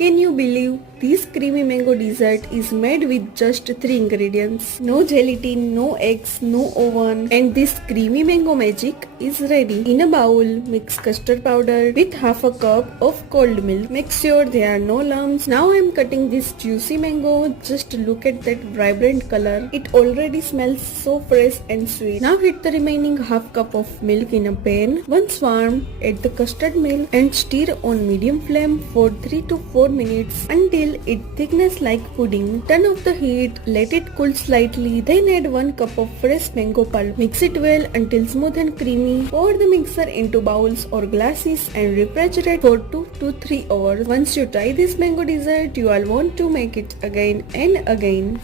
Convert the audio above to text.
Can you believe this creamy mango dessert is made with just 3 ingredients? No gelatin, no eggs, no oven, and this creamy mango magic is ready. In a bowl, mix custard powder with half a cup of cold milk. Make sure there are no lumps. Now I am cutting this juicy mango. Just look at that vibrant color. It already smells so fresh and sweet. Now heat the remaining half cup of milk in a pan. Once warm, add the custard milk and stir on medium flame for 3 to 4 minutes until it thickens like pudding. Turn off the heat, let it cool slightly, then add 1 cup of fresh mango pulp. Mix it well until smooth and creamy. Pour the mixture into bowls or glasses and refrigerate for 2 to 3 hours. Once you try this mango dessert, you will want to make it again and again.